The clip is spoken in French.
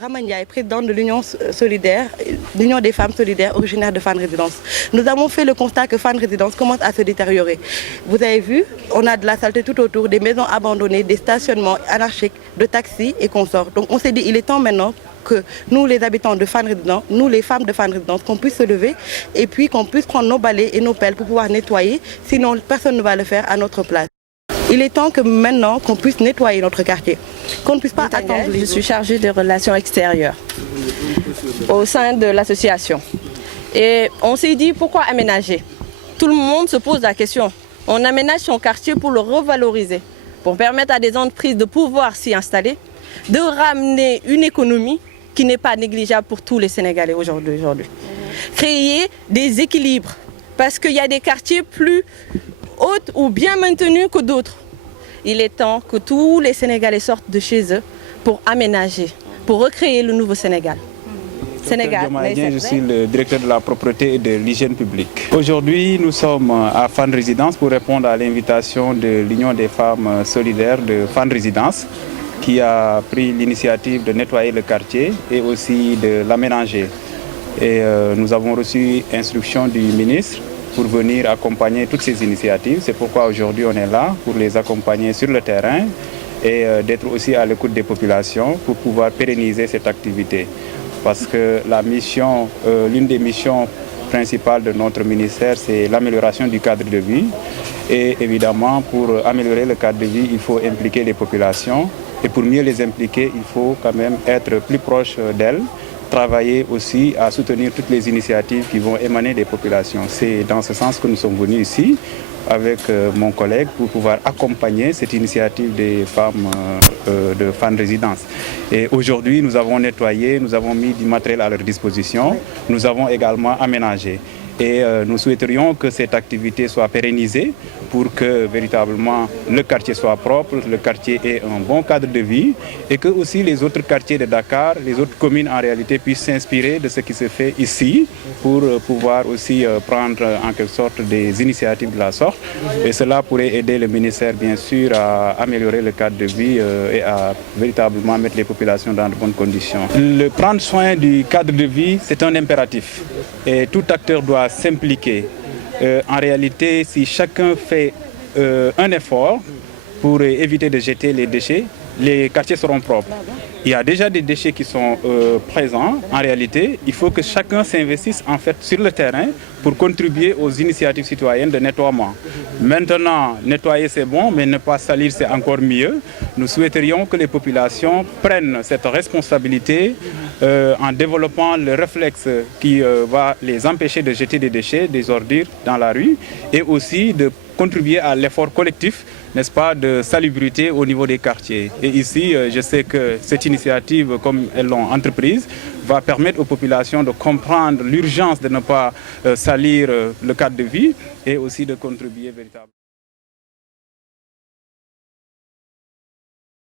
Rama Ndiaye, présidente de l'Union solidaire, l'Union des femmes solidaires originaires de Fann Résidence. Nous avons fait le constat que Fann Résidence commence à se détériorer. Vous avez vu, on a de la saleté tout autour, des maisons abandonnées, des stationnements anarchiques, de taxis et consorts. Donc on s'est dit, il est temps maintenant que nous, les habitants de Fann Résidence, nous, les femmes de Fann Résidence, qu'on puisse se lever et puis qu'on puisse prendre nos balais et nos pelles pour pouvoir nettoyer, sinon personne ne va le faire à notre place. Il est temps que maintenant qu'on puisse nettoyer notre quartier, qu'on ne puisse pas attendre. Je suis chargée des relations extérieures au sein de l'association. Et on s'est dit pourquoi aménager? Tout le monde se pose la question. On aménage son quartier pour le revaloriser, pour permettre à des entreprises de pouvoir s'y installer, de ramener une économie qui n'est pas négligeable pour tous les Sénégalais aujourd'hui. Créer des équilibres, parce qu'il y a des quartiers plus hauts ou bien maintenus que d'autres. Il est temps que tous les Sénégalais sortent de chez eux pour aménager, pour recréer le nouveau Sénégal. Je suis le directeur de la propreté et de l'hygiène publique. Aujourd'hui, nous sommes à Fann Résidence pour répondre à l'invitation de l'Union des femmes solidaires de Fann Résidence qui a pris l'initiative de nettoyer le quartier et aussi de l'aménager. Et nous avons reçu instruction du ministre pour venir accompagner toutes ces initiatives. C'est pourquoi aujourd'hui on est là pour les accompagner sur le terrain et d'être aussi à l'écoute des populations pour pouvoir pérenniser cette activité. Parce que la mission, l'une des missions principales de notre ministère, c'est l'amélioration du cadre de vie. Et évidemment, pour améliorer le cadre de vie, il faut impliquer les populations. Et pour mieux les impliquer, il faut quand même être plus proche d'elles, travailler aussi à soutenir toutes les initiatives qui vont émaner des populations. C'est dans ce sens que nous sommes venus ici avec mon collègue pour pouvoir accompagner cette initiative des femmes de Fann Résidence. Et aujourd'hui, nous avons nettoyé, nous avons mis du matériel à leur disposition, nous avons également aménagé. Et nous souhaiterions que cette activité soit pérennisée pour que véritablement le quartier soit propre, le quartier ait un bon cadre de vie et que aussi les autres quartiers de Dakar, les autres communes en réalité puissent s'inspirer de ce qui se fait ici pour pouvoir aussi prendre en quelque sorte des initiatives de la sorte. Et cela pourrait aider le ministère bien sûr à améliorer le cadre de vie et à véritablement mettre les populations dans de bonnes conditions. Le prendre soin du cadre de vie, c'est un impératif et tout acteur doit s'impliquer. En réalité, si chacun fait un effort pour éviter de jeter les déchets, les quartiers seront propres. Il y a déjà des déchets qui sont présents. En réalité, il faut que chacun s'investisse en fait sur le terrain pour contribuer aux initiatives citoyennes de nettoiement. Maintenant, nettoyer c'est bon, mais ne pas salir c'est encore mieux. Nous souhaiterions que les populations prennent cette responsabilité en développant le réflexe qui va les empêcher de jeter des déchets, des ordures dans la rue et aussi de contribuer à l'effort collectif, n'est-ce pas, de salubrité au niveau des quartiers. Et ici, je sais que cette initiative, comme elles l'ont entreprise, va permettre aux populations de comprendre l'urgence de ne pas salir le cadre de vie et aussi de contribuer véritablement.